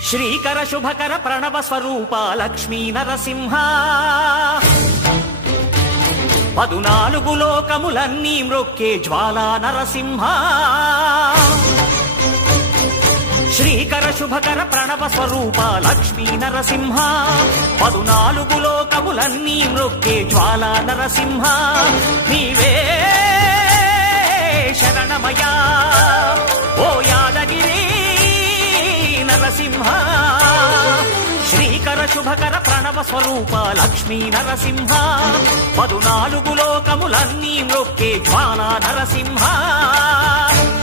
శ్రీకర శుభకర ప్రణవ స్వరూప లక్ష్మీ నరసింహ 14 లోకములన్నీ మ్రొక్కే జ్వాలా నరసింహ శ్రీకర శుభకర ప్రణవ స్వరూప లక్ష్మీ నరసింహ 14 లోకములన్నీ మ్రొక్కే జ్వాలా నరసింహ నీవే శరణమయా ఓ యాదగిరి నరసింహ శ్రీకర శుభకర ప్రణవ స్వరూప లక్ష్మీ నరసింహ 14 లోకములన్నీ మ్రొక్కే జ్వాలా నరసింహ